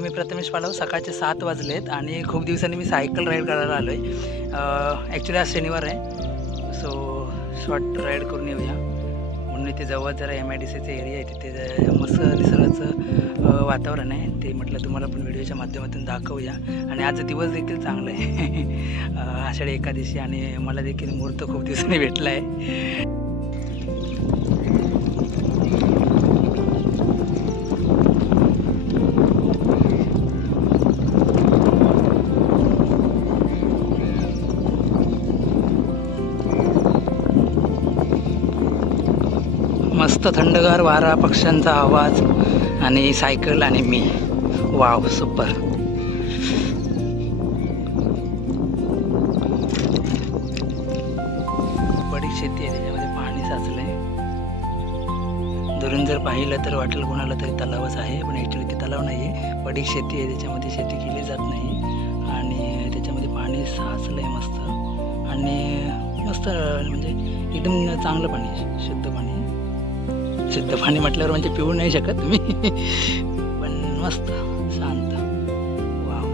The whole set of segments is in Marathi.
मी प्रथमेश पालव. सकाळचे 7 वाजलेत आणि खूप दिवसांनी मी सायकल राईड करायला आलो आहे. ॲक्च्युली आज शनिवार आहे, सो शॉर्ट राईड करून येऊया म्हणून. इथे जवळ जरा MIDCचं एरिया आहे, तिथे मस्त निसर्गाचं वातावरण आहे. ते म्हटलं तुम्हाला पण व्हिडिओच्या माध्यमातून दाखवूया. आणि आज दिवस देखील चांगला आहे. आषाढी एकादशी आणि मला देखील मुहूर्त खूप दिवसांनी भेटला आहे. मस्त थंडगार वारा, पक्ष्यांचा आवाज आणि सायकल आणि मी. Wow, super. बडी शेती आहे, त्याच्यामध्ये पाणी साचलंय. दुरून जर पाहिलं तर वाटेल कोणाला तरी तलावच आहे, पण ॲक्च्युली ते तलाव नाही आहे. बडी शेती आहे, त्याच्यामध्ये शेती केली जात नाही आणि त्याच्यामध्ये पाणी साचलंय मस्त. आणि मस्त म्हणजे एकदम चांगलं पाणी, शुद्ध पाणी. शुद्ध पाणी म्हटल्यावर म्हणजे पिऊ नाही शकत मी, पण मस्त शांत. वाव.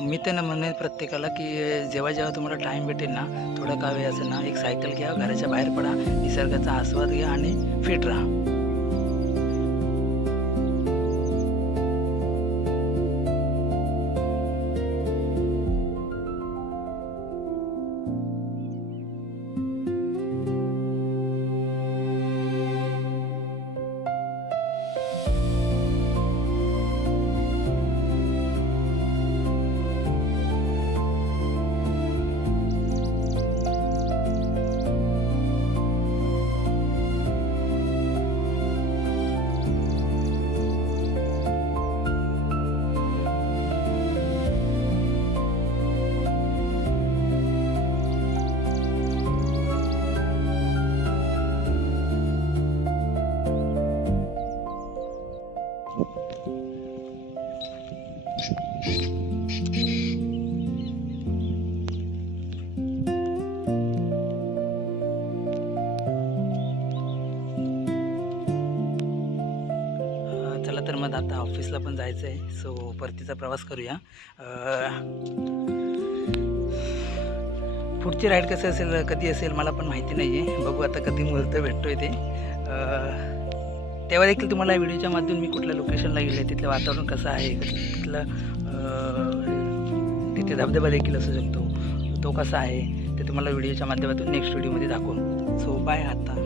मी तर म्हणेन प्रत्येकाला की जेव्हा जेव्हा तुम्हाला टाईम भेटेल ना, थोडा का वेळ असेल ना, एक सायकल घ्या, घराच्या बाहेर पडा, निसर्गाचा आस्वाद घ्या आणि फिट राहा. चला तर मग आता ऑफिसला पण जायचं आहे, सो परतीचा प्रवास करूया. पुढची राईड कसं असेल, कधी असेल मला पण माहिती नाही आहे. बघू आता कधी मुहूर्त भेटतो आहे ते. तेव्हा देखील तुम्हाला व्हिडिओच्या माध्यमातून मी कुठल्या लोकेशनला गेले, तिथलं वातावरण कसं आहे, तिथलं तिथे धबधबा देखील असू शकतो, तो कसा आहे ते तुम्हाला व्हिडिओच्या माध्यमातून नेक्स्ट व्हिडिओमध्ये दाखवू. सो बाय आता.